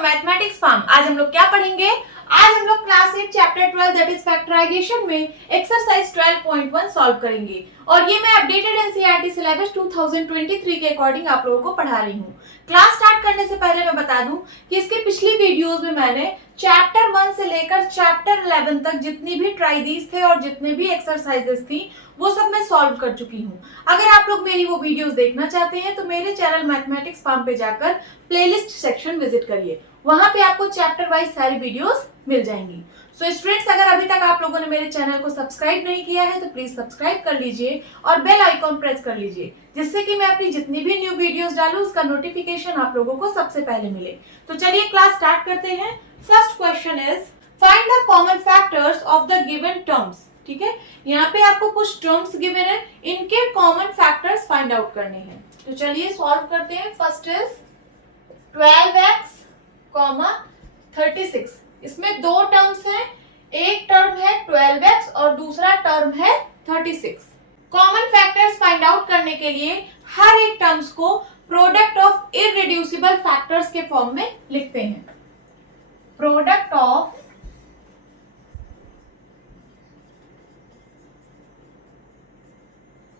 From mathematics farm. आज हम लोग क्या पढ़ेंगे? आज हम लोग class 8 chapter 12 that is factorisation में एक्सरसाइज 12.1 सॉल्व करेंगे और ये मैं अपडेटेड एनसीईआरटी सिलेबस 2023 के अकॉर्डिंग आप लोगों को पढ़ा रही हूँ। क्लास स्टार्ट करने से पहले मैं बता दूं कि इसके पिछली वीडियोस में मैंने चैप्टर 1 से लेकर चैप्टर 11 तक जितनी भी ट्राइडीज थे और जितने भी एक्सरसाइजेस थी वो सब मैं सॉल्व कर चुकी हूँ। अगर आप लोग मेरी वो वीडियोस देखना चाहते हैं तो मेरे चैनल मैथमेटिक्स फार्म पे जाकर प्लेलिस्ट सेक्शन विजिट करिए, वहां पे आपको चैप्टर वाइज सारी वीडियोस मिल जाएंगी। सो स्टूडेंट्स, अगर अभी तक आप लोगों ने मेरे चैनल को सब्सक्राइब नहीं किया है तो प्लीज सब्सक्राइब कर लीजिए और बेल आइकॉन प्रेस कर लीजिए, जिससे कि मैं अपनी जितनी भी न्यू वीडियोस डालूं उसका नोटिफिकेशन आप लोगों को सबसे पहले मिले। तो चलिए क्लास स्टार्ट करते हैं। First question is find the common factors of the given terms. ठीक है, यहाँ पे आपको कुछ टर्म्स गिवन है, इनके कॉमन फैक्टर्स फाइंड आउट करने हैं। तो चलिए सॉल्व करते हैं। First is 12x, 36। इसमें दो टर्म्स हैं, एक टर्म है 12x और दूसरा टर्म है 36। कॉमन फैक्टर्स फाइंड आउट करने के लिए हर एक टर्म्स को प्रोडक्ट ऑफ इररिड्यूसिबल फैक्टर्स के फॉर्म में लिखते हैं। प्रोडक्ट ऑफ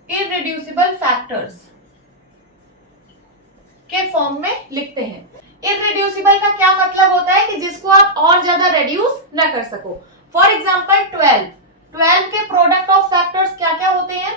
इररिड्यूसिबल फैक्टर्स के फॉर्म में लिखते हैं। इररिड्यूसिबल का क्या मतलब होता है कि जिसको आप और ज्यादा रेड्यूस ना कर सको। फॉर एग्जाम्पल 12 के प्रोडक्ट ऑफ फैक्टर्स क्या क्या होते हैं?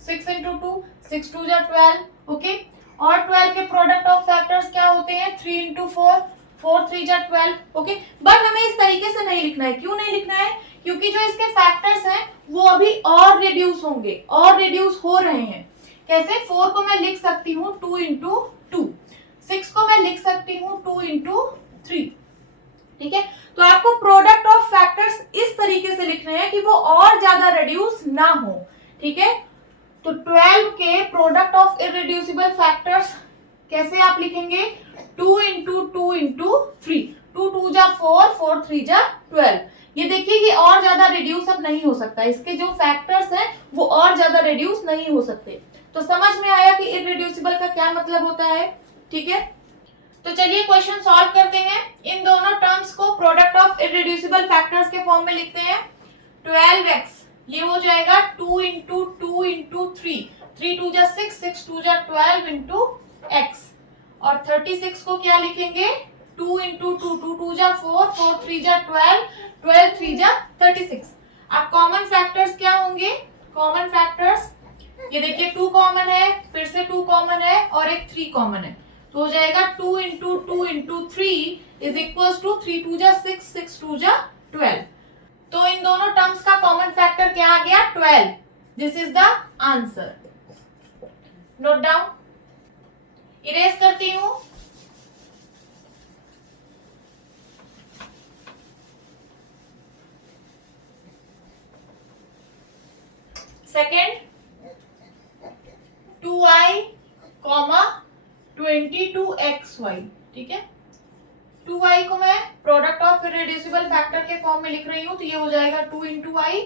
6 इंटू 2, 6 2 जा 12, ओके। और 12 के प्रोडक्ट ऑफ फैक्टर्स क्या होते हैं? 3 इंटू 4, 4 3 जा 12, ओके। बट हमें इस तरीके से नहीं लिखना है। क्यों नहीं लिखना है? क्योंकि जो इसके फैक्टर्स हैं वो अभी और रिड्यूस होंगे, और रिड्यूस हो रहे हैं। कैसे? 4 को मैं लिख सकती हूँ 2 इंटू 2, 6 को मैं लिख सकती हूँ 2 इंटू 3। ठीक है, तो आपको प्रोडक्ट ऑफ फैक्टर्स इस तरीके से लिखने हैं कि वो और ज्यादा रिड्यूस ना हो। ठीक है, तो 12 के प्रोडक्ट ऑफ इररिड्यूसिबल फैक्टर्स कैसे आप लिखेंगे? 2 इंटू 2 इंटू 3, 2 2 जा 4, 4 3 जा 12। ये देखिए कि और ज्यादा रिड्यूस अब नहीं हो सकता, इसके जो फैक्टर्स हैं वो और ज्यादा रिड्यूस नहीं हो सकते। तो समझ में आया कि इररिड्यूसिबल का क्या मतलब होता है। ठीक है, तो चलिए क्वेश्चन सॉल्व करते हैं। इन दोनों टर्म्स को प्रोडक्ट ऑफ इररिड्यूसिबल फैक्टर्स के फॉर्म में लिखते हैं। 12x ये हो जाएगा 2 इंटू 2 इंटू 3, 3 2 जा 6, 6 2 जा 12 इंटू x। और 36 को क्या लिखेंगे? 2 इंटू 2, 2 2 जा 4, 4 3 जा 12, 12 3 जा 36। अब कॉमन फैक्टर्स क्या होंगे? कॉमन फैक्टर्स ये देखिए 2 कॉमन है, फिर से 2 कॉमन है और एक 3 कॉमन है, तो हो जाएगा 2 into 2 into 3 is equal to 3 2 जा 6, 6 2 जा 12। तो इन दोनों टर्म्स का कॉमन फैक्टर क्या आ गया? 12। This is the answer. Note down, erase करती हूं। Second 2i, 22xy। ठीक है, 2i को मैं प्रोडक्ट ऑफ इररिड्यूसिबल फैक्टर के फॉर्म में लिख रही हूं, तो ये हो जाएगा 2 इंटू आई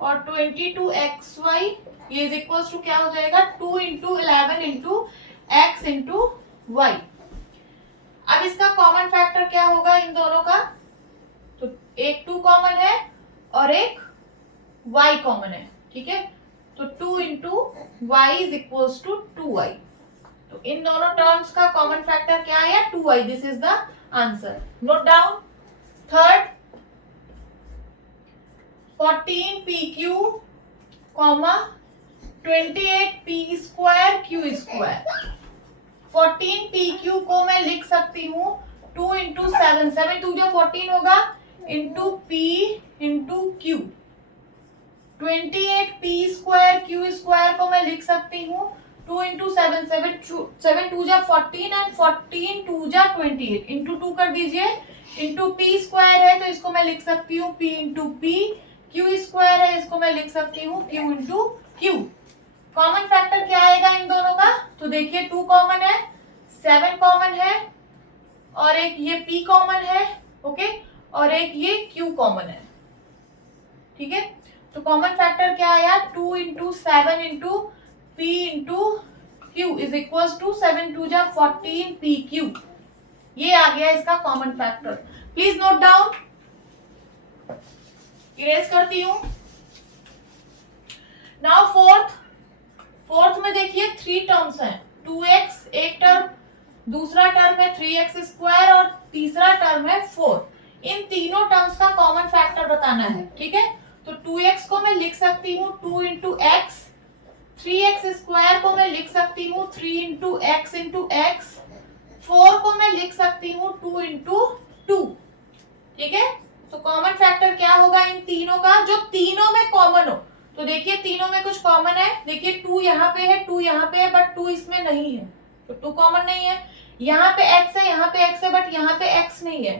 और 22xy ये इज इक्वल टू क्या हो जाएगा? 2 into 11 into X into Y. अब इसका कॉमन फैक्टर क्या होगा इन दोनों का? तो एक 2 कॉमन है और एक y कॉमन है। ठीक है, तो 2 into Y is equal to 2y। तो इन दोनों टर्म्स का कॉमन फैक्टर क्या है? 2y। This is the answer. Note down. Third 14pq, 28p square q square. 14pq को मैं लिख सकती हूँ 2 इंटू 7, 7 2 जो 14 होगा, into p into q। 28p square q square को मैं लिख सकती हूँ 2 इंटू 7, 7 2 जा 14 एंड 14 2 जा 28, इंटू 2 कर दीजिए, इंटू p स्क्वायर है तो इसको मैं लिख सकती हूँ p into p, q square है इसको मैं लिख सकती हूँ q into q। Common factor क्या आएगा इन दोनों का? तो देखिए 2 कॉमन है, 7 कॉमन है और एक ये p कॉमन है, ओके, और एक ये q कॉमन है। ठीक है, तो कॉमन फैक्टर क्या आया? 2 into 7 into p into q is equal to 7 2 जा 14 pq। ये आ गया इसका common factor. Please note down, erase करती हूं। नाउ फोर्थ में देखिए 3 टर्म्स हैं, 2x एक टर्म, दूसरा टर्म है 3x स्क्वायर और तीसरा टर्म है 4। इन तीनों टर्म्स का कॉमन फैक्टर बताना है, ठीक है। तो 2x को मैं लिख सकती हूँ 2 इंटू एक्स, 3x स्क्वायर को मैं लिख सकती हूँ 3 इंटू एक्स इंटू एक्स, 4 को मैं लिख सकती हूँ 2 इंटू 2, ठीक है। तो कॉमन फैक्टर क्या होगा इन तीनों का, जो तीनों में कॉमन हो। तो देखिए तीनों में कुछ कॉमन है, देखिए 2 यहाँ पे है, 2 यहाँ पे है, बट 2 इसमें नहीं है, तो 2 कॉमन नहीं है। यहाँ पे x है, यहाँ पे x है, बट यहाँ पे x नहीं है,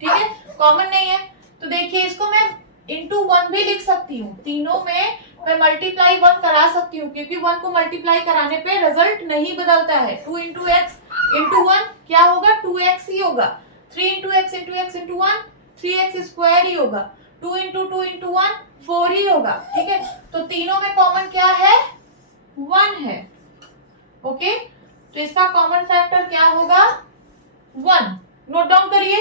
ठीक है, कॉमन नहीं है। तो देखिए इसको मैं इंटू 1 भी लिख सकती हूँ, तीनों में मैं मल्टीप्लाई 1 करा सकती हूँ, क्योंकि 1 को मल्टीप्लाई कराने पे रिजल्ट नहीं बदलता है। 2 इंटू एक्स इंटू 1 क्या होगा, 2x ही होगा। 3 into X into X into 1 3x square ही होगा। 2 इंटू 2 इंटू 1 4 ही होगा, ठीक है। तो तीनों में कॉमन क्या है, 1 है, ओके। तो इसका कॉमन फैक्टर क्या होगा, 1। नोट डाउन करिए।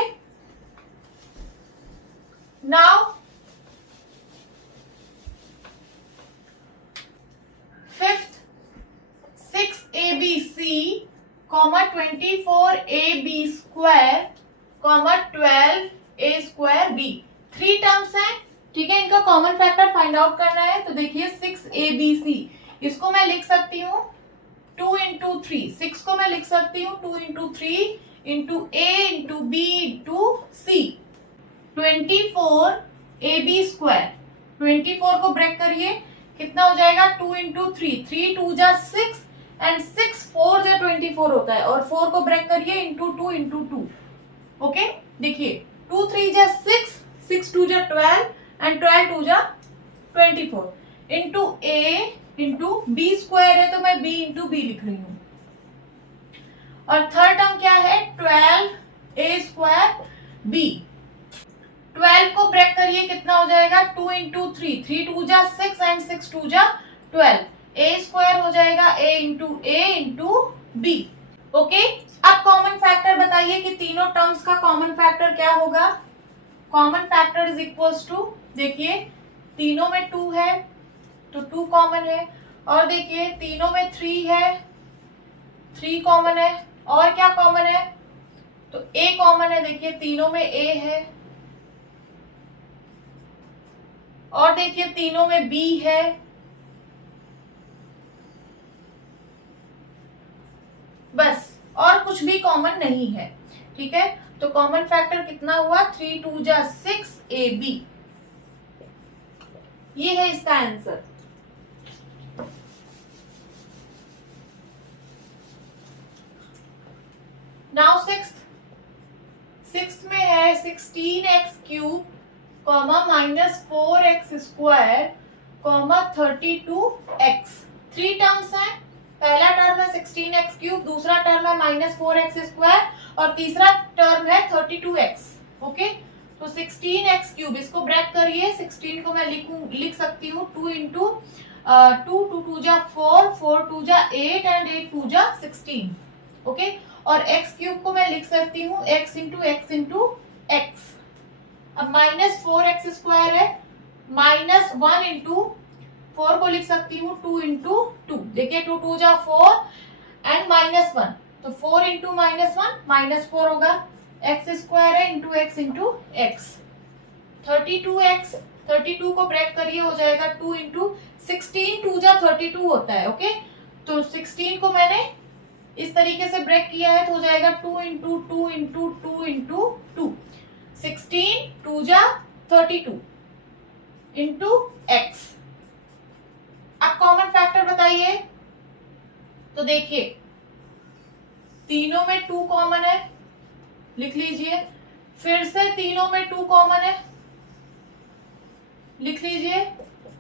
Now fifth 6abc, 24ab square, 12a square b, 3 terms हैं, ठीक है। इनका कॉमन फैक्टर फाइंड आउट करना है। तो देखिए 6abc, इसको मैं लिख सकती हूँ 2 इंटू 3, 6 को मैं लिख सकती हूँ 2 into 3 into a into b into c, 24ab square. 24 को ब्रेक करिए, कितना हो जाएगा, 2 इंटू 3, 3 2 जा 6 एंड 6 4 जा 24 होता है, और 4 को ब्रेक करिए इंटू 2 इंटू 2, ओके। देखिए 2 3 जा 6, 6 2 जा 12 एंड 12 2 जा 24 into a into b square है, तो मैं b इंटू b लिख रही हूँ। और थर्ड टर्म क्या है, 12a स्क्वायर b। 12 को ब्रेक करिए, कितना हो जाएगा, 2 इंटू 3, 3 2 जा 6 एंड 6 2 जा 12, a स्क्वायर हो जाएगा a इंटू b, ओके। अब कॉमन फैक्टर बताइए कि तीनों टर्म्स का कॉमन फैक्टर क्या होगा। Common factor is equals to, देखिए तीनों में 2 है तो 2 कॉमन है, और देखिए तीनों में 3 है, 3 कॉमन है, और क्या कॉमन है, तो a कॉमन है, देखिए तीनों में a है, और देखिए तीनों में b है, बस, और कुछ भी कॉमन नहीं है, ठीक है। तो कॉमन फैक्टर कितना हुआ, 3 2 जा 6ab, ये है इसका आंसर। नाउ सिक्स्थ में है 16x cube minus 4x square 32x, 3 terms हैं। पहला टर्म है 16x क्यूब, दूसरा टर्म है माइनस 4x स्क्वायर, और तीसरा टर्म है 32x, ओके। तो 16x क्यूब, इसको ब्रेक करिए, 16 को मैं लिख सकती हूँ 2 इंटू 2 2 जा 4, 4 2 जा 8 एंड 8 2 जा 16, ओके। और x क्यूब को मैं लिख सकती हूँ x इंटू x। अब माइनस 4x स्क्वायर है, माइनस 1 इंटू 4 को लिख सकती हूँ 2 इंटू 2, देखिए 2 2 जा 4 एंड माइनस 1, तो 4 इंटू माइनस 1 माइनस 4 होगा, x स्क्वायर है इंटू x 32x, 32 को ब्रेक करिए, हो जाएगा 2 इंटू 16, 2 जा 32 होता है, ओके। तो 16 को मैंने इस तरीके से ब्रेक किया है, तो हो जाएगा 2 इंटू 2 इंटू 2 इंटू 2, 16 2 जा 32 इंटू x। अब कॉमन फैक्टर बताइए। तो देखिए तीनों में 2 कॉमन है, लिख लीजिए, फिर से तीनों में 2 कॉमन है, लिख लीजिए,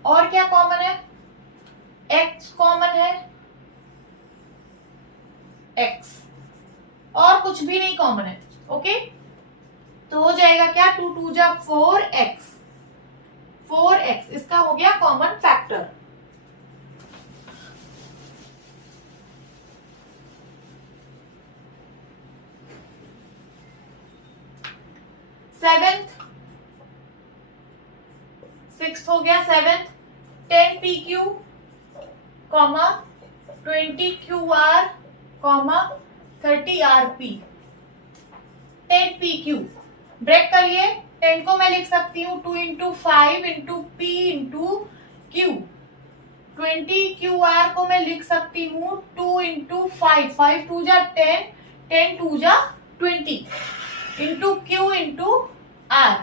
और क्या कॉमन है, x कॉमन है, x, और कुछ भी नहीं कॉमन है, ओके। तो हो जाएगा क्या, 2 2 जा 4x, 4x इसका हो गया कॉमन फैक्टर। सेवेंथ, सिक्स हो गया seventh, 10 PQ, comma 20 QR, comma 30 RP। 10 PQ break करिए, 10 को मैं लिख सकती हूँ 2 into 5 into P into Q। 20 QR को मैं लिख सकती हूँ 2 इंटू 5, 5 टू जा 10, 10 टू जा 20 into Q into R।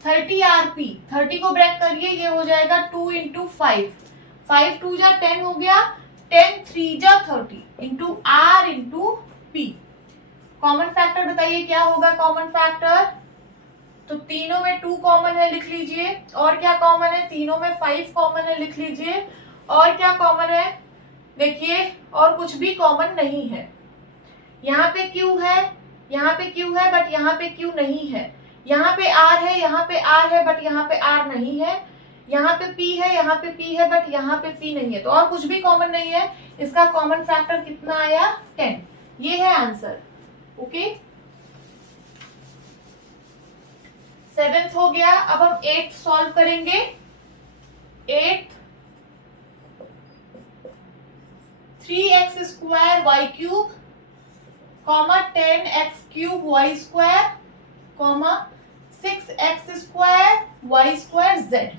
30 RP, 30 को ब्रेक करिए, ये हो जाएगा 2 इंटू 5, 5 टू जा 10 हो गया, 10 3 जा 30 into R into P। Common factor बताइए क्या होगा कॉमन फैक्टर? तो तीनों में 2 कॉमन है, लिख लीजिए। और क्या कॉमन है? तीनों में 5 कॉमन है, लिख लीजिए। और क्या कॉमन है? देखिए, और कुछ भी कॉमन नहीं है। यहाँ पे Q है, यहाँ पे Q है, बट यहाँ पे Q नहीं है। यहाँ पे R है, यहाँ पे R है, बट यहाँ पे R नहीं है। यहाँ पे P है, यहाँ पे P है, बट यहाँ पे P नहीं है। तो और कुछ भी कॉमन नहीं है। इसका कॉमन फैक्टर कितना आया? 10। ये है आंसर। ओके, सेवेंथ हो गया। अब हम 8th सॉल्व करेंगे। 8th, 3x square Y cube, comma 10x cube Y square, comma 6x square Y square Z.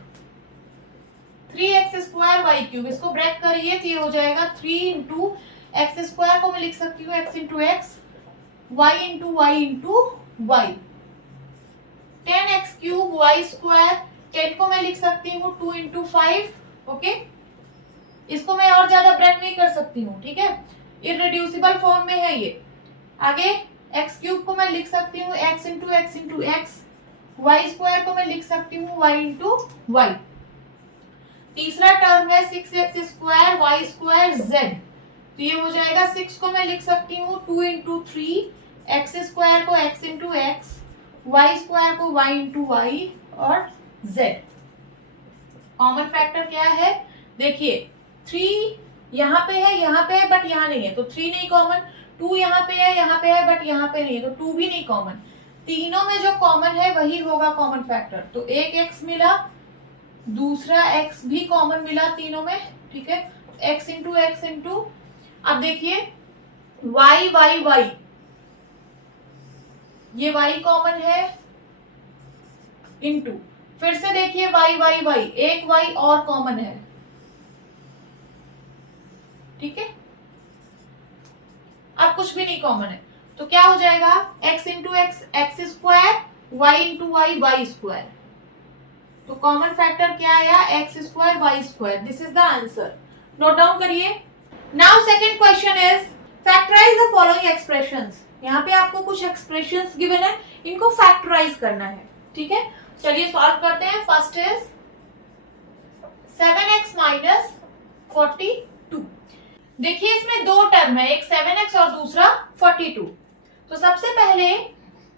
3x square Y cube, इसको ब्रेक करिए तो ये हो जाएगा 3 इंटू एक्स स्क्वायर को मैं लिख सकती हूँ x into X, y into Y into Y. 10x cube Y square, 10 को मैं लिख सकती हूँ 2 इंटू 5। ओके, इसको मैं और ज्यादा ब्रेक नहीं कर सकती हूँ, ठीक है, इररिड्यूसिबल फॉर्म में है ये। आगे x क्यूब को मैं लिख सकती हूँ x into X into X, Y square को मैं लिख सकती हूँ y इंटू वाई। तीसरा टर्म है 6x square Y square z, तो ये हो जाएगा 6 को मैं लिख सकती हूँ 2 इंटू 3, एक्स स्क्वायर को x into X, Y square को y इंटू वाई और z। कॉमन फैक्टर क्या है? देखिए 3 यहाँ पे है बट यहाँ नहीं है, तो 3 नहीं कॉमन। 2 यहाँ पे है बट यहाँ पे नहीं है, तो 2 भी नहीं कॉमन। तीनों में जो कॉमन है वही होगा कॉमन फैक्टर। तो एक x मिला, दूसरा x भी कॉमन मिला तीनों में, ठीक है, x इंटू एक्स इंटू, अब देखिए y y y, ये y कॉमन है, इंटू, फिर से देखिए y y y, एक y और कॉमन है, ठीक है, अब कुछ भी नहीं कॉमन है, तो क्या हो जाएगा x into X X square, y into Y Y square. तो कॉमन फैक्टर क्या आया? X square Y square. This is the answer. Note down करिए। Now second question is factorise the following expressions. यहाँ पे आपको कुछ एक्सप्रेशंस गिवन है, इनको फैक्टराइज करना है, ठीक है। चलिए सॉल्व करते हैं। First is 7x minus 42। देखिए इसमें दो टर्म है, एक 7x और दूसरा 42। तो सबसे पहले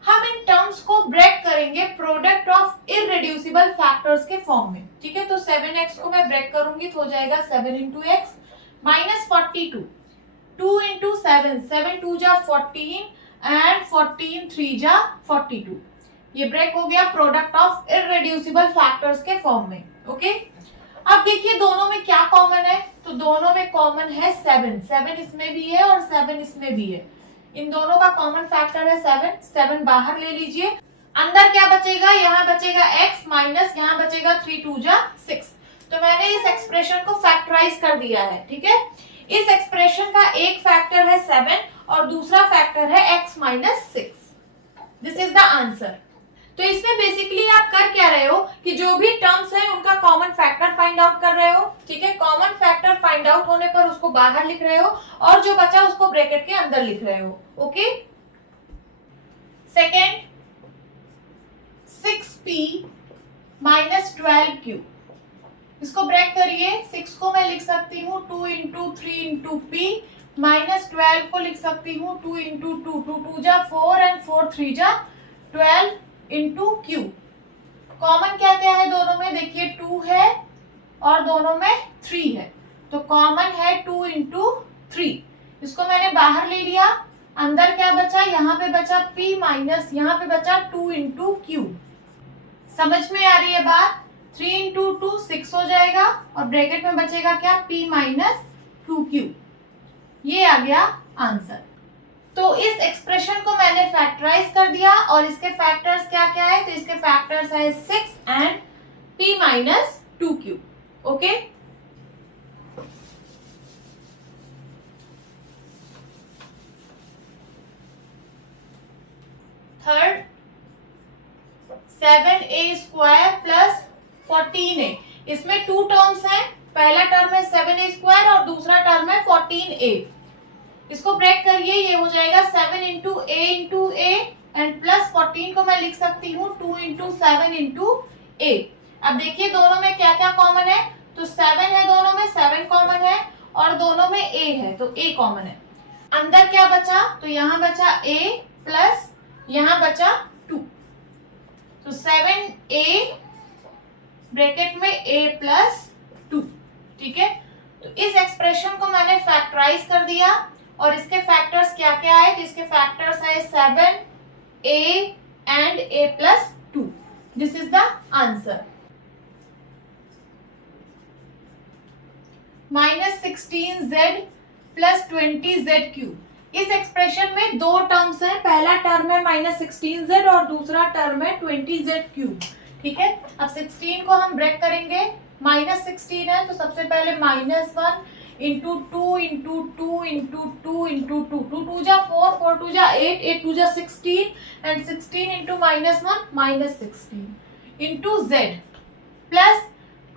हम इन टर्म्स को ब्रेक करेंगे प्रोडक्ट ऑफ इररिड्यूसिबल फैक्टर्स के फॉर्म में, ठीक है। तो 7x को मैं ब्रेक करूंगी तो हो जाएगा 7 इंटू एक्स माइनस 42, 2 इंटू 7, 7 2 जा 14 एंड 14 3 जा 42। ये ब्रेक हो गया प्रोडक्ट ऑफ इररिड्यूसिबल फैक्टर्स के फॉर्म में, ओके। अब देखिए दोनों में क्या कॉमन है, तो दोनों में कॉमन है 7, 7 इसमें भी है और 7 इसमें भी है। इन दोनों का कॉमन फैक्टर है 7, 7 बाहर ले लीजिए, अंदर क्या बचेगा? यहाँ बचेगा x माइनस यहाँ बचेगा 3 2 जा 6। तो मैंने इस एक्सप्रेशन को फैक्टराइज कर दिया है, ठीक है। इस एक्सप्रेशन का एक फैक्टर है 7 और दूसरा फैक्टर है x minus 6। This is the answer. तो इसमें बेसिकली आप कर क्या रहे हो कि जो भी टर्म्स हैं उनका कॉमन फैक्टर फाइंड आउट कर रहे हो, ठीक है। कॉमन फैक्टर फाइंड आउट होने पर उसको बाहर लिख रहे हो और जो बचा उसको ब्रैकेट के अंदर लिख रहे हो, okay. Second 6p minus 12q, इसको ब्रेक करिए। 6 को मैं लिख सकती हूँ 2 इंटू 3 इंटू p, माइनस 12 को लिख सकती हूँ 2 इंटू 2, 2 2 जा 4 एंड 4 3 जा 12 इंटू क्यू। कॉमन क्या क्या है दोनों में? देखिए 2 है और दोनों में 3 है, तो कॉमन है 2 इंटू 3। इसको मैंने बाहर ले लिया, अंदर क्या बचा, यहाँ पे बचा p माइनस यहाँ पे बचा 2 इंटू क्यू। समझ में आ रही है बात? 3 इंटू 2 6 हो जाएगा और ब्रैकेट में बचेगा क्या, p माइनस 2q। ये आ गया आंसर। तो इस एक्सप्रेशन को मैंने फैक्टराइज कर दिया और इसके फैक्टर्स क्या क्या है, तो इसके फैक्टर्स है 6 and p minus 2q। Okay, third 7a² plus 14a। इसमें टू टर्म्स हैं, पहला टर्म है 7a² और दूसरा टर्म है 14a। इसको ब्रेक करिए, ये हो जाएगा 7 इंटू ए एंड प्लस 14 को मैं लिख सकती हूँ 2 इंटू 7 इंटू ए। अब देखिए दोनों में क्या क्या कॉमन है, तो 7 है दोनों में, 7 कॉमन है और दोनों में a है तो a कॉमन है। अंदर क्या बचा, तो यहाँ बचा a प्लस यहाँ बचा 2, तो 7a ब्रैकेट में a प्लस 2। ठीक है, तो इस एक्सप्रेशन को मैंने फैक्टराइज कर दिया और इसके फैक्टर्स क्या क्या आए, तो इसके फैक्टर्स आए 7a and a plus 2। This is the answer. -16z plus 20z3। इस एक्सप्रेशन में दो टर्म्स हैं, पहला टर्म है -16z और दूसरा टर्म है 20z3। ठीक है, अब 16 को हम ब्रेक करेंगे, -16 है तो सबसे पहले -1 इंटू 2 इंटू 2 इंटू 2 इंटू 2, 2 2 जा 4, 4 2 जा 8, 8 2 जा 16 and 16 into -1 -16 into z plus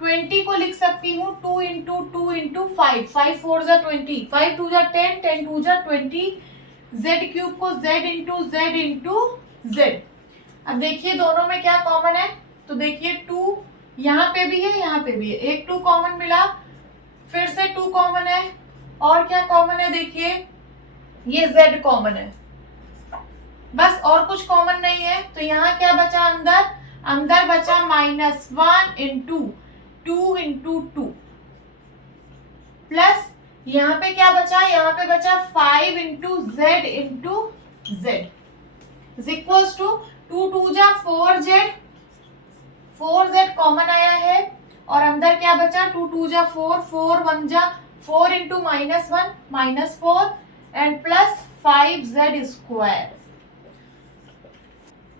20 को लिख सकती हूँ 2 इंटू 2 इंटू 5, 5 4 जा 20, 5 2 जा 10, 10 2 जा 20, z क्यूब को z इंटू z। अब देखिए दोनों में क्या कॉमन है, तो देखिए 2 यहाँ पे भी है यहाँ पे भी है, एक 2 कॉमन मिला, फिर से 2 कॉमन है और क्या कॉमन है, देखिए ये z कॉमन है, बस और कुछ कॉमन नहीं है। तो यहाँ क्या बचा, अंदर बचा -1 इंटू 2 इंटू 2 प्लस यहाँ पे क्या बचा, यहाँ पे बचा 5 into z is equals to 2 2 जा 4z, 4z कॉमन आया है और अंदर क्या बचा 2 2 जा 4, 4 1 जा 4 इंटू -1 -4 एंड प्लस 5z²।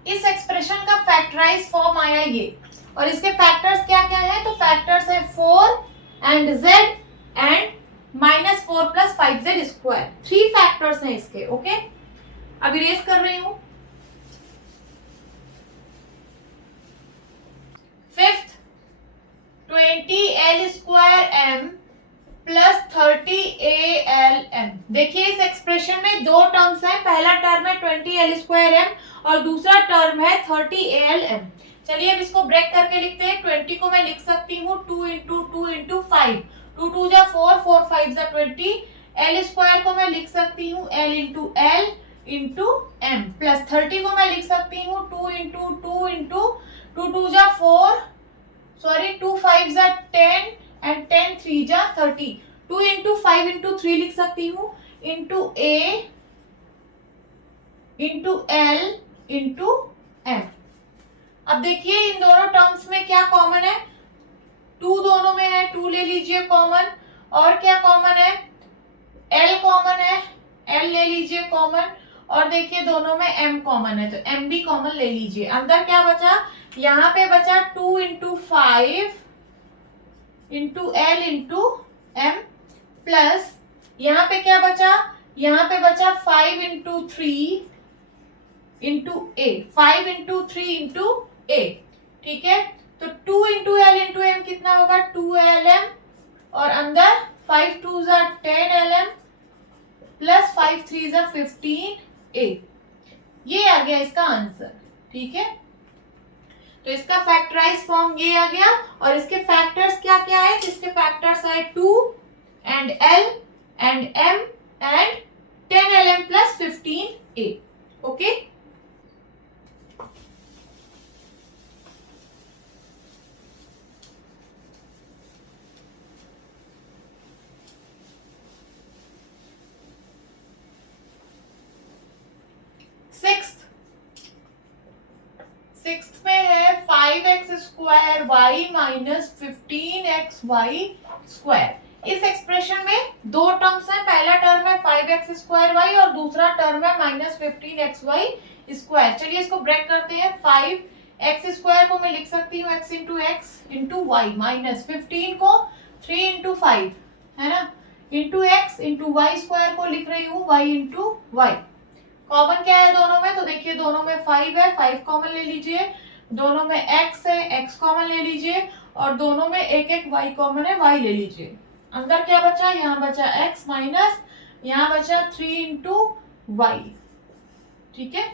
इस एक्सप्रेशन का फैक्टराइज फॉर्म आया ये, और इसके फैक्टर्स क्या क्या है, तो फैक्टर्स है 4 and z and -4 plus 5z²। 3 factors हैं इसके। ओके, अब इरेज कर रही हूं। Fifth 20l² plus 30al। देखिए इस एक्सप्रेशन में दो टर्म्स हैं, पहला टर्म है 20l² और दूसरा टर्म है 30al। चलिए अब इसको ब्रेक करके लिखते हैं। 20 को मैं लिख सकती हूँ 2 इंटू 2 इंटू 5, 2 2 जा 4, 4 5 जा 20। l² को मैं लिख सकती हूँ l इंटू m प्लस 30 को मैं लिख सकती हूँ 2 इंटू 2 इंटू 2 2 जा 4, सॉरी 2 5 जा 10 एंड 10 3 जा 30। 2 इंटू 5 इंटू 3 लिख सकती हूँ into a into l into m। अब देखिए इन दोनों टर्म्स में क्या कॉमन है, 2 दोनों में है, 2 ले लीजिए कॉमन, और क्या कॉमन है, l कॉमन है, l ले लीजिए कॉमन, और देखिए दोनों में m कॉमन है तो m भी कॉमन ले लीजिए। अंदर क्या बचा, यहाँ पे बचा 2 into 5 into l into m plus यहाँ पे क्या बचा, यहाँ पे बचा 5 into 3 into a, 5 into 3 into a। ठीक है, तो 2 इंटू l इंटू m कितना होगा, 2lm, और अंदर 5 2 जा 10lm प्लस 5 3 जा 15a। ये आ गया इसका आंसर। ठीक है, तो इसका फैक्टराइज फॉर्म ये आ गया, और इसके फैक्टर्स क्या क्या है, इसके फैक्टर्स है 2 and l and m and 10lm plus 15a। Okay, sixth में है 5x² y minus 15xy square. इस एक्सप्रेशन में दो टर्म्स हैं, पहला टर्म है 5x² y और दूसरा टर्म है माइनस 15xy स्क्वायर। चलिए इसको ब्रेक करते हैं। 5x² को मैं लिख सकती हूँ x इंटू वाई माइनस 15 को 3 इंटू 5 है ना into x into Y square को लिख रही हूँ y इंटू वाई। कॉमन क्या है दोनों में, तो देखिए दोनों में 5 है, 5 कॉमन ले लीजिए। दोनों में x है, x कॉमन ले लीजिए। और दोनों में एक एक y कॉमन है, y ले लीजिए। अंदर क्या बचा, यहाँ बचा x माइनस यहाँ बचा 3 इंटू वाई। ठीक है,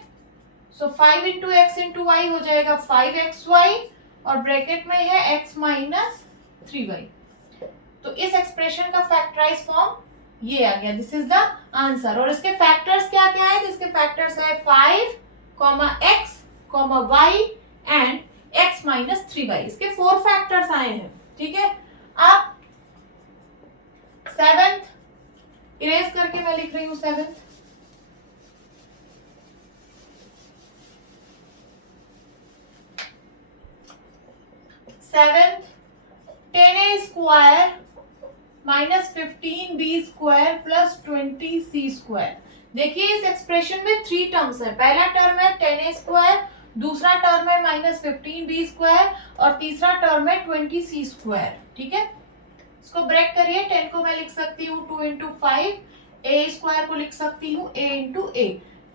so 5 into X into Y हो जाएगा 5xy और ब्रैकेट में है x माइनस 3y। तो इस एक्सप्रेशन का फैक्टराइज फॉर्म ये आ गया, दिस इज द आंसर। और इसके फैक्टर्स क्या क्या है, इसके फैक्टर्स है 5, x, y and x minus 3y। इसके 4 फैक्टर्स आए हैं। ठीक है, अब 7th इरेज करके मैं लिख रही हूं 7th। 10a² minus 15b² plus 20c²। देखिए इस एक्सप्रेशन में 3 टर्म्स है। पहला टर्म है 10a², दूसरा टर्म है माइनस 15b² और तीसरा टर्म है 20c²। ठीक है, इसको ब्रेक करिए। 10 को मैं लिख सकती हूँ 2 इंटू 5, a² को लिख सकती हूँ a इंटू a,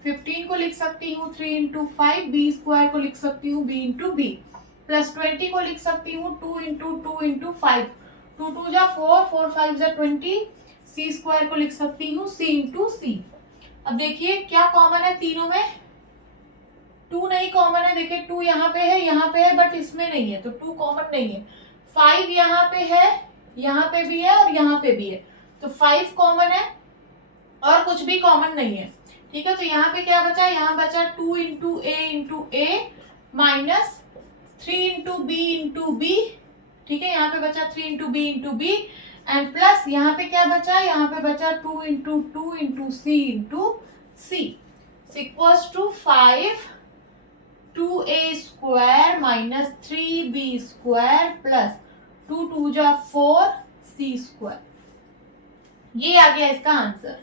15 को लिख सकती हूँ 3 इंटू 5, b² को लिख सकती हूँ b इंटू b, प्लस 20 को लिख सकती हूँ 2 इंटू 5, 2 2 जा 4, 4 5 जा 20, c² को लिख सकती हूँ c इंटू c। अब देखिए क्या कॉमन है तीनों में, 2 नहीं कॉमन है। देखिए 2 यहाँ पे है बट इसमें नहीं है, तो 2 कॉमन नहीं है। 5 यहाँ पे है, यहाँ पे भी है और यहाँ पे भी है, तो 5 कॉमन है और कुछ भी कॉमन नहीं है। ठीक है, तो यहाँ पे क्या बचा, यहाँ बचा 2 into a minus 3 into b। ठीक है, यहाँ पे बचा 3 इंटू b एंड प्लस यहाँ पे क्या बचा, यहाँ पे बचा 2 into c equals to 5 2a² minus 3b² plus 2 2 जा 4 c²। ये आ गया इसका आंसर।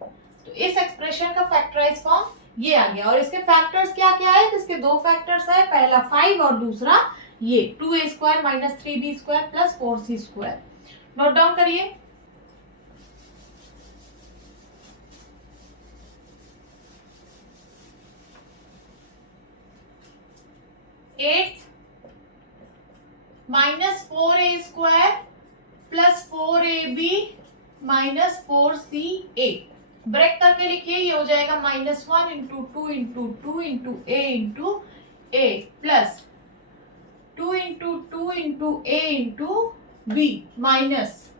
तो इस एक्सप्रेशन का फैक्टराइज फॉर्म ये आ गया। और इसके फैक्टर्स क्या क्या है, तो इसके 2 फैक्टर्स है, पहला 5 और दूसरा ये 2a² minus 3b² plus 4c²। Note down करिए। Minus 4a² plus 4ab minus 4ca। Break करके लिखिए, ये हो जाएगा -1 into 2 into a plus 2 into a into b minus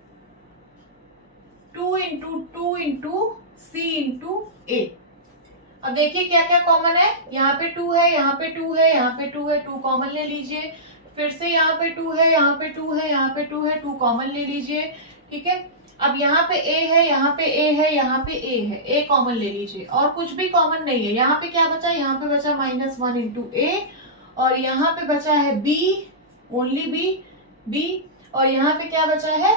2 into c into a। अब देखिए क्या क्या कॉमन है, यहाँ पे 2 है, यहाँ पे 2 है, यहाँ पे 2 है, 2 कॉमन ले लीजिए। फिर से यहाँ पे 2 है, यहाँ पे 2 है, यहाँ पे 2 है, 2 कॉमन ले लीजिए। ठीक है, अब यहाँ पे a है, यहाँ पे a है, यहाँ पे a है, a कॉमन ले लीजिए और कुछ भी कॉमन नहीं है। यहाँ पे क्या बचा, यहाँ पे बचा -1 इंटू a और यहाँ पे बचा है b, ओनली b और यहाँ पे क्या बचा है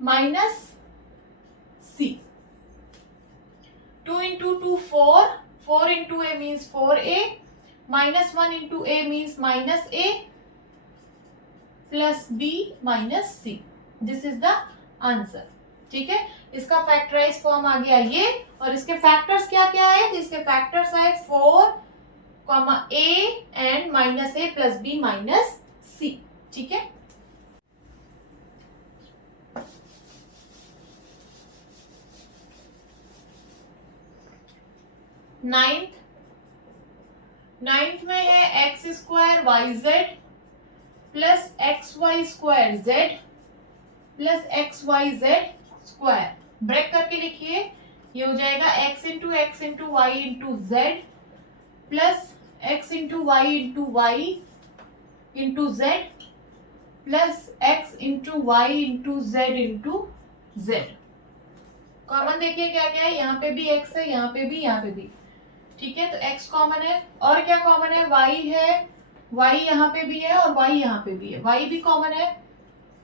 -c। 2 into 2 4, 4 into a means 4a, -1 into a means -a plus b minus c। This is the answer. ठीक है, इसका फैक्टराइज फॉर्म आ गया ये। और इसके फैक्टर्स क्या क्या है, इसके फैक्टर्स है 4, a and -a plus b minus c। ठीक है, नाइन्थ में है x² yz plus xy² z plus xyz²। Break करके लिखिए, ये हो जाएगा x into y into z plus x into y into z plus x into y into z। Common देखिए क्या क्या है, यहाँ पे भी x है, यहाँ पे भी। ठीक है, तो x कॉमन है और क्या कॉमन है, y है, y यहाँ पे भी है और y यहाँ पे भी है, y भी कॉमन है।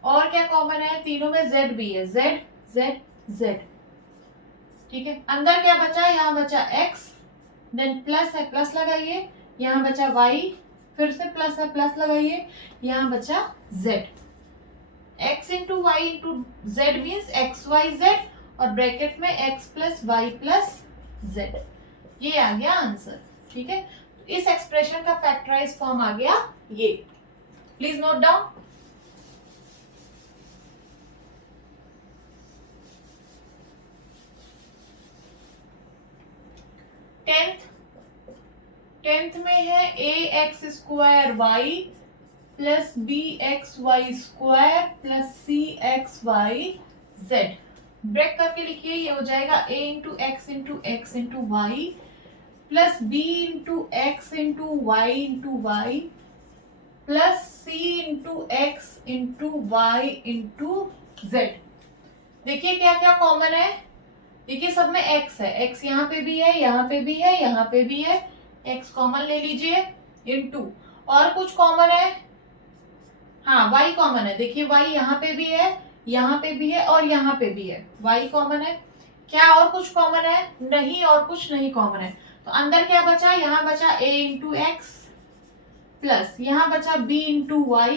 और क्या कॉमन है, तीनों में z भी है, z z z। ठीक है, अंदर क्या बचा, यहाँ बचा x, देन प्लस है, प्लस लगाइए, यहाँ बचा y, फिर से प्लस है, प्लस लगाइए, यहाँ बचा z। x into Y into Z means X Y Z, और ब्रैकेट में x plus Y plus Z. ये आ गया आंसर। ठीक है, इस एक्सप्रेशन का फैक्टराइज फॉर्म आ गया ये। Please note down. टेंथ में है A X square Y plus B X Y square plus C X Y Z. Break करके लिखिए, ये हो जाएगा a into X into Y plus b into Y into Y plus c into X into Y into Z. देखिए क्या क्या common है, देखिए सब में x है, x यहाँ पे भी है, यहाँ पे भी है, यहाँ पे भी है, x कॉमन ले लीजिए इंटू, और कुछ कॉमन है, हाँ y कॉमन है, देखिए y यहाँ पे भी है, यहाँ पे भी है और यहाँ पे भी है, y कॉमन है। क्या और कुछ कॉमन है, नहीं, और कुछ नहीं कॉमन है। तो अंदर क्या बचा, यहाँ बचा a इंटू एक्स प्लस यहाँ बचा b इंटू वाई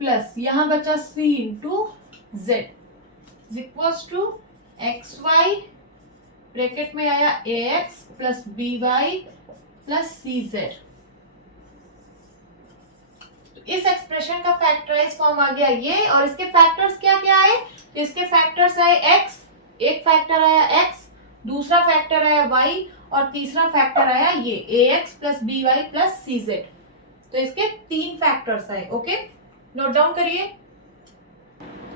प्लस यहाँ बचा c into Z equals to X Y, bracket में आया A X plus B Y plus C Z. इस एक्सप्रेशन का फैक्टराइज फॉर्म आ गया ये, और इसके फैक्टर्स क्या क्या आए, तो इसके फैक्टर्स आए x, एक फैक्टर आया x, दूसरा फैक्टर आया y, और तीसरा फैक्टर आया ये ax plus B Y plus C Z. तो इसके 3 फैक्टर्स आए। ओके, नोट डाउन करिए।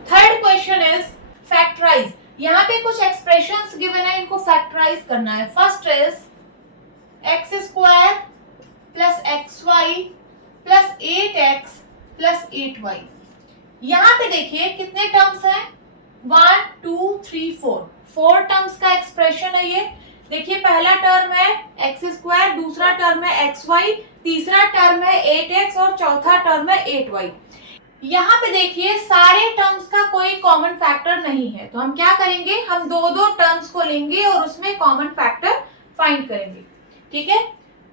Third question is factorise. यहाँ पे कुछ एक्सप्रेशंस गिवन है, इनको फैक्टराइज करना है। First is X square plus X Y plus 8x plus 8y। यहाँ पे देखिए कितने टर्म्स हैं, 1 2 3 4 टर्म्स का एक्सप्रेशन है ये। देखिए पहला टर्म है एक्स स्क्वायर, दूसरा टर्म है एक्स वाई, तीसरा टर्म है 8x और चौथा टर्म है 8y। यहाँ पे देखिए सारे टर्म्स का कोई कॉमन फैक्टर नहीं है, तो हम क्या करेंगे, हम दो दो टर्म्स को लेंगे और उसमें कॉमन फैक्टर फाइंड करेंगे। ठीक है,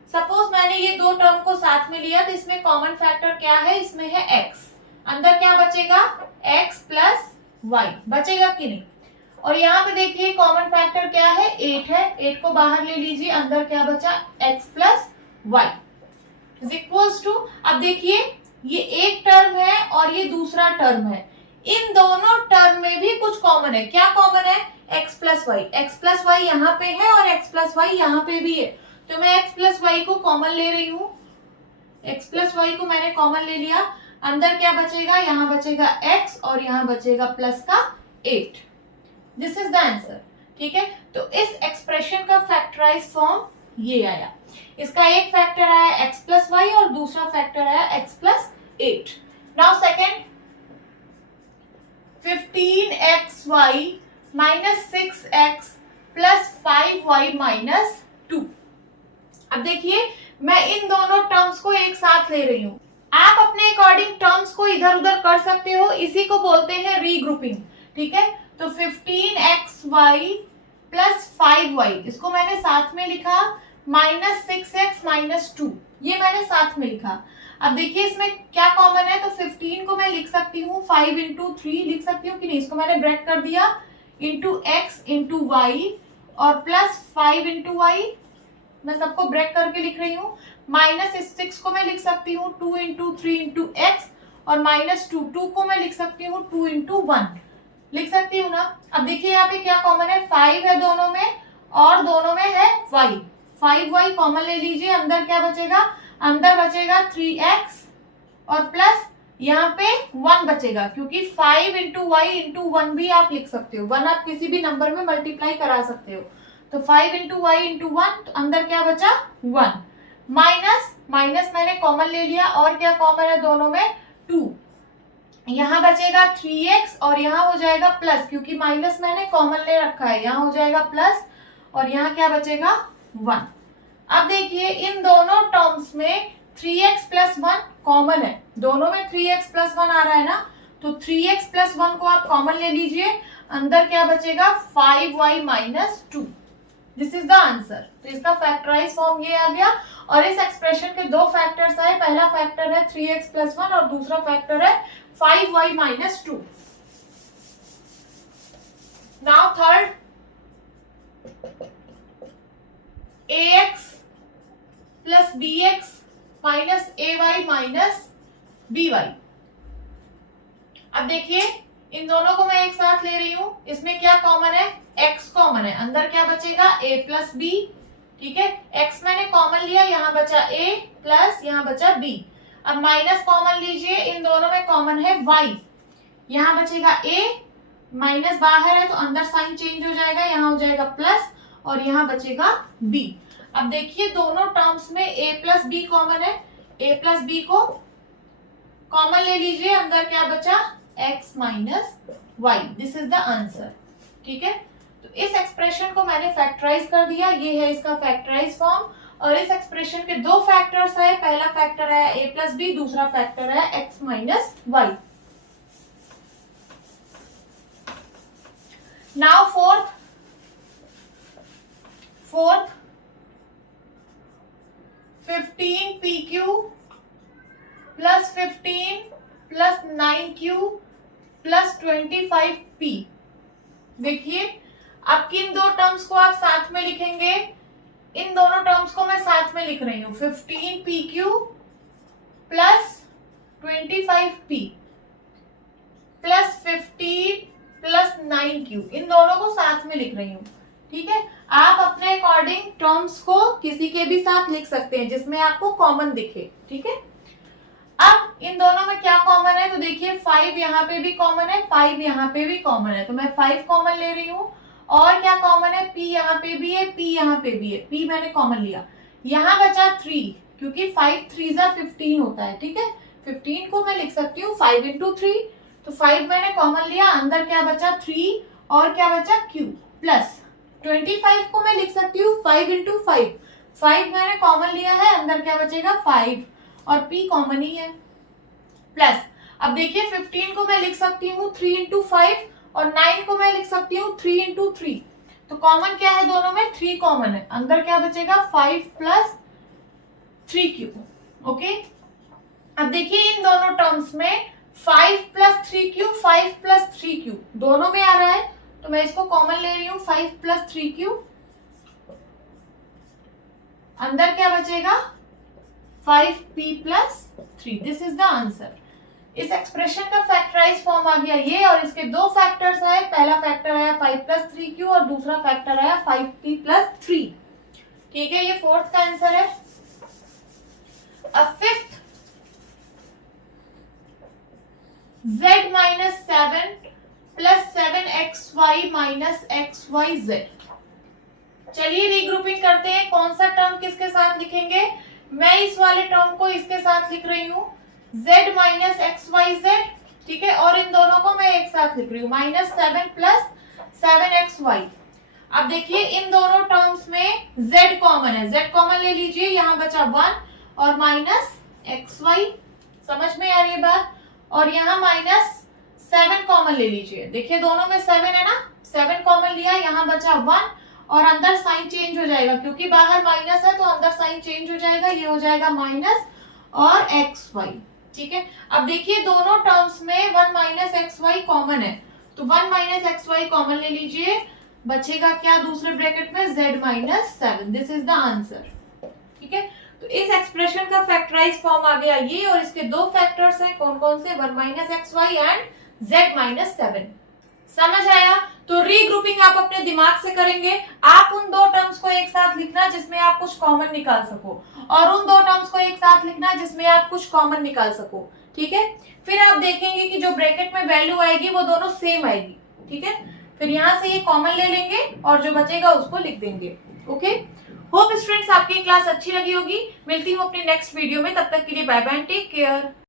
सपोज मैंने ये दो टर्म को साथ में लिया, तो इसमें कॉमन फैक्टर क्या है, इसमें है x, अंदर क्या बचेगा x प्लस वाई बचेगा कि नहीं। और यहाँ पे देखिए कॉमन फैक्टर क्या है, 8 है, 8 को बाहर ले लीजिए, अंदर क्या बचा x plus y is equals to, अब देखिए ये एक टर्म है और ये दूसरा टर्म है, इन दोनों टर्म में भी कुछ कॉमन है। क्या कॉमन है, x प्लस वाई यहाँ पे है और x प्लस वाई यहाँ पे भी है, तो मैं x प्लस वाई को कॉमन ले रही हूँ, x प्लस वाई को मैंने कॉमन ले लिया, अंदर क्या बचेगा, यहाँ बचेगा x और यहाँ बचेगा प्लस का 8। This is the answer. ठीक है, तो इस एक्सप्रेशन का फैक्टराइज फॉर्म ये आया। इसका एक फैक्टर आया x प्लस वाई और दूसरा फैक्टर आया x plus 8। Now second, 15xy minus 6x plus 5y minus 2। अब देखिए मैं इन दोनों टर्म्स को एक साथ ले रही हूँ, आप अपने अकॉर्डिंग टर्म्स को इधर उधर कर सकते हो, इसी को बोलते हैं रीग्रुपिंग। ठीक है, तो 15xy प्लस 5y, इसको मैंने साथ में लिखा, माइनस 6x माइनस 2, ये मैंने साथ में लिखा। अब देखिए इसमें क्या कॉमन है, तो 15 को मैं लिख सकती हूँ 5 इंटू 3 लिख सकती हूँ कि नहीं, इसको मैंने ब्रेक कर दिया, इंटू एक्स इंटू वाई और प्लस 5 इंटू वाई, मैं सबको ब्रेक करके लिख रही हूँ। माइनस 6 को मैं लिख सकती हूँ 2 इंटू 3 इंटू एक्स, और माइनस 2 को मैं लिख सकती हूँ 2 इंटू 1 लिख सकती हूँ ना। अब देखिए यहाँ पे क्या कॉमन है, 5 है दोनों में और दोनों में है y, 5y कॉमन ले लीजिए, अंदर क्या बचेगा, अंदर बचेगा 3x और प्लस यहाँ पे 1 बचेगा, क्योंकि 5 इंटू वाई इंटू 1 भी आप लिख सकते हो, 1 आप किसी भी नंबर में मल्टीप्लाई करा सकते हो। तो 5 इंटू वाई इंटू 1, तो अंदर क्या बचा 1, माइनस माइनस मैंने कॉमन ले लिया, और क्या कॉमन है दोनों में 2, यहाँ बचेगा 3x और यहाँ हो जाएगा प्लस, क्योंकि माइनस मैंने कॉमन ले रखा है, यहाँ हो जाएगा प्लस और यहाँ क्या बचेगा 1। अब देखिए इन दोनों टर्म्स में 3x प्लस 1 कॉमन है, दोनों में 3x प्लस 1 आ रहा है ना, तो 3x प्लस 1 को आप कॉमन ले लीजिए, अंदर क्या बचेगा 5y minus 2। This is the answer. तो इसका फैक्टराइज फॉर्म ये आ गया और इस एक्सप्रेशन के दो फैक्टर्स आए, पहला फैक्टर है 3x प्लस 1 और दूसरा फैक्टर है 5y minus 2। Now third, ax plus bx minus ay minus by। अब देखिए इन दोनों को मैं एक साथ ले रही हूं, इसमें क्या कॉमन है, x कॉमन है, अंदर क्या बचेगा a प्लस b। ठीक है, x मैंने कॉमन लिया, यहाँ बचा a प्लस यहाँ बचा b। अब माइनस कॉमन लीजिए, इन दोनों में कॉमन है y, यहाँ बचेगा a, माइनस बाहर है तो अंदर साइन चेंज हो जाएगा, यहाँ हो जाएगा प्लस और यहाँ बचेगा b। अब देखिए दोनों टर्म्स में a प्लस b कॉमन है, a प्लस b को कॉमन ले लीजिए, अंदर क्या बचा x minus y. This is the answer. ठीक है, तो इस एक्सप्रेशन को मैंने फैक्टराइज कर दिया, ये है इसका फैक्टराइज फॉर्म। और इस एक्सप्रेशन के दो फैक्टर्स है, पहला फैक्टर है a प्लस बी, दूसरा फैक्टर है x minus y. Now fourth 15pq plus 15 plus 9q plus 25p। देखिए अब किन दो टर्म्स को आप साथ में लिखेंगे, इन दोनों टर्म्स को मैं साथ में लिख रही हूं, 15pq plus 25p plus 15 plus 9q, इन दोनों को साथ में लिख रही हूं। ठीक है, आप अपने अकॉर्डिंग टर्म्स को किसी के भी साथ लिख सकते हैं जिसमें आपको कॉमन दिखे। ठीक है, अब इन दोनों में क्या कॉमन है, तो देखिए 5 यहाँ पे भी कॉमन है, 5 यहाँ पे भी कॉमन है, तो मैं 5 कॉमन ले रही हूँ। और क्या कॉमन है, p यहाँ पे भी है, p यहाँ पे भी है, p मैंने कॉमन लिया। यहाँ बचा 3, क्योंकि 5 3 जा 15 होता है। ठीक है, 15 को मैं लिख सकती हूँ 5 इंटू 3, तो 5 मैंने कॉमन लिया, अंदर क्या बचा 3 और क्या बचा q प्लस 25 को मैं लिख सकती हूँ 5 इंटू 5, 5 मैंने कॉमन लिया है, अंदर क्या बचेगा 5 और p कॉमन ही है प्लस। अब देखिए 15 को मैं लिख सकती हूँ 3 इंटू 5 और 9 को मैं लिख सकती हूँ 3 इंटू 3, तो कॉमन क्या है दोनों में, 3 कॉमन है, अंदर क्या बचेगा 5 प्लस 3q। ओके, अब देखिए इन दोनों टर्म्स में 5 प्लस 3q 5 प्लस 3q दोनों में आ रहा है, तो मैं इसको कॉमन ले रही हूँ 5 प्लस 3q, अंदर क्या बचेगा 5p plus 3। This is the answer. इस एक्सप्रेशन का फैक्टराइज फॉर्म आ गया ये, और इसके दो फैक्टर्स है, पहला फैक्टर आया 5 प्लस 3q और दूसरा फैक्टर आया 5p प्लस 3। ठीक है, ये फोर्थ का आंसर है। अब fifth, z minus 7 plus 7xy minus xyz। चलिए रीग्रुपिंग करते हैं, कौन सा टर्म किसके साथ लिखेंगे। मैं इस वाले टर्म को इसके साथ लिख रही हूँ z माइनस xyz। ठीक है, और इन दोनों को मैं एक साथ लिख रही हूँ माइनस 7 प्लस 7xy। अब देखिए इन दोनों टर्म्स में z कॉमन है, z कॉमन ले लीजिए, यहाँ बचा 1 और माइनस xy, समझ में आ रही है बात। और यहाँ माइनस 7 कॉमन ले लीजिए, देखिए दोनों में 7 है ना, 7 कॉमन लिया, यहाँ बचा 1 और अंदर साइन चेंज हो जाएगा, क्योंकि बाहर माइनस है तो अंदर साइन चेंज हो जाएगा, ये हो जाएगा माइनस और xy। ठीक है, अब देखिए दोनों टर्म्स में 1 माइनस xy कॉमन है, तो 1 माइनस xy कॉमन ले लीजिए, बचेगा क्या दूसरे ब्रैकेट में z minus 7। This is the answer. ठीक है, तो इस एक्सप्रेशन का फैक्टराइज फॉर्म आ गया ये, और इसके दो फैक्टर्स हैं, कौन कौन से, 1 minus xy and z minus 7। समझ आया। तो रीग्रुपिंग आप अपने दिमाग से करेंगे, आप उन दो टर्म्स को एक साथ लिखना जिसमें आप कुछ कॉमन निकाल सको, और उन दो टर्म्स को एक साथ लिखना जिसमें आप कुछ कॉमन निकाल सको। ठीक है, फिर आप देखेंगे कि जो ब्रैकेट में वैल्यू आएगी वो दोनों सेम आएगी। ठीक है, फिर यहाँ से ये कॉमन ले लेंगे और जो बचेगा उसको लिख देंगे। ओके, होप स्टूडेंट्स आपकी क्लास अच्छी लगी होगी। मिलती हूँ अपनी नेक्स्ट वीडियो में, तब तक के लिए बाय बाय, टेक केयर।